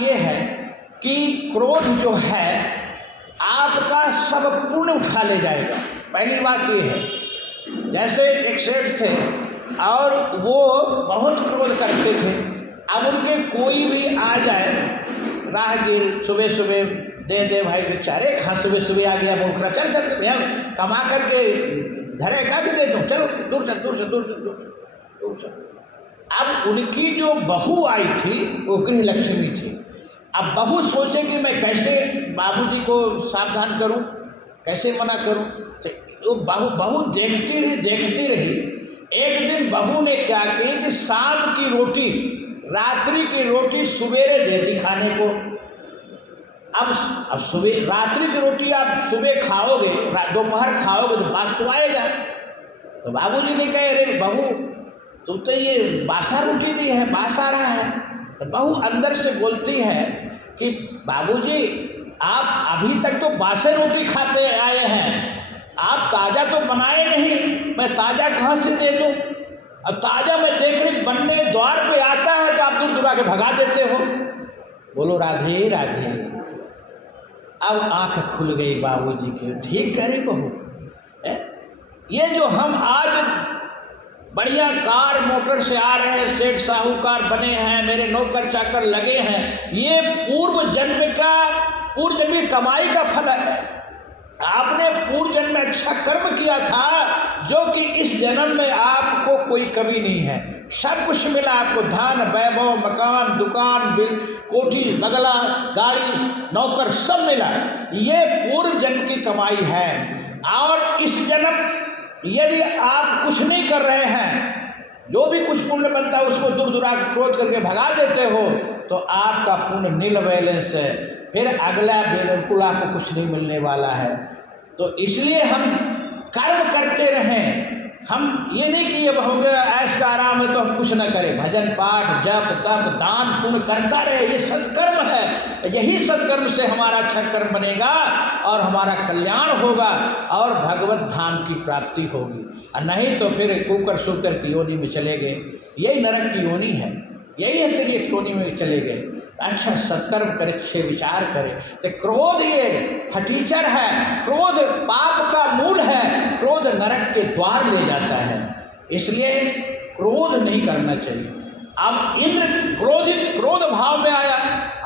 ये है कि क्रोध जो है आपका सब पुण्य उठा ले जाएगा। पहली बात ये है, जैसे एक सेठ थे और वो बहुत क्रोध करते थे। अब उनके कोई भी आ जाए राहगीर, सुबह सुबह दे भाई बेचारे, कहाँ सुबह सुबह आ गया मूर्खरा, चल चल भैया कमा करके धरेगा कि दे दूँ, चलो दूर चल दूर से दूर चल। अब उनकी जो बहू आई थी वो गृह लक्ष्मी थी। अब बहू सोचे कि मैं कैसे बाबूजी को सावधान करूं, कैसे मना करूं। तो वो बहू देखती रही। एक दिन बहू ने क्या की कि शाम की रोटी, रात्रि की रोटी सवेरे देती खाने को। अब सुबह रात्रि की रोटी आप सुबह खाओगे, दोपहर खाओगे तो बास तो आएगा। तो बाबूजी ने कहा अरे बहू तू तो ये बासा रोटी दी है, बास आ रहा है। तो बहू अंदर से बोलती है कि बाबूजी आप अभी तक तो बासी रोटी खाते आए हैं, आप ताज़ा तो बनाए नहीं, मैं ताज़ा कहाँ से दे दूँ। अब ताज़ा मैं देख रही बनने द्वार पे आता है तो आप दूर दूर आके भगा देते हो। बोलो राधे राधे। अब आंख खुल गई बाबूजी की, ठीक करे बहू। ये जो हम आज बढ़िया कार मोटर से आ रहे हैं, सेठ साहूकार बने हैं, मेरे नौकर चाकर लगे हैं, ये पूर्व जन्म की कमाई का फल है। आपने पूर्व जन्म में अच्छा कर्म किया था जो कि इस जन्म में आपको कोई कमी नहीं है। सब कुछ मिला आपको, धन वैभव, मकान, दुकान, कोठी, बंगला, गाड़ी, नौकर सब मिला। ये पूर्व जन्म की कमाई है। और इस जन्म यदि आप कुछ नहीं कर रहे हैं, जो भी कुछ पुण्य बनता है उसको दूर दूर आके क्रोध करके भगा देते हो, तो आपका पुण्य नील बैलेंस है। फिर अगला बिल्कुल आपको कुछ नहीं मिलने वाला है। तो इसलिए हम कर्म करते रहें। हम ये नहीं कि अब हो गया ऐश का आराम है तो हम कुछ न करें, भजन पाठ जप तप दान पुण्य करता रहे, ये सत्कर्म है। यही सत्कर्म से हमारा अच्छा कर्म बनेगा और हमारा कल्याण होगा और भगवत धाम की प्राप्ति होगी। और नहीं तो फिर कुकर सुकर की योनि में चले गए, यही नरक की योनि है, यही है तेरी एक योनि में चले गए। अच्छा सत्कर्म करे, अच्छे विचार करे। तो क्रोध ये फटीचर है, क्रोध पाप का मूल है, क्रोध नरक के द्वार ले जाता है। इसलिए क्रोध नहीं करना चाहिए। अब इंद्र क्रोध भाव में आया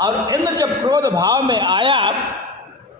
और इंद्र जब क्रोध भाव में आया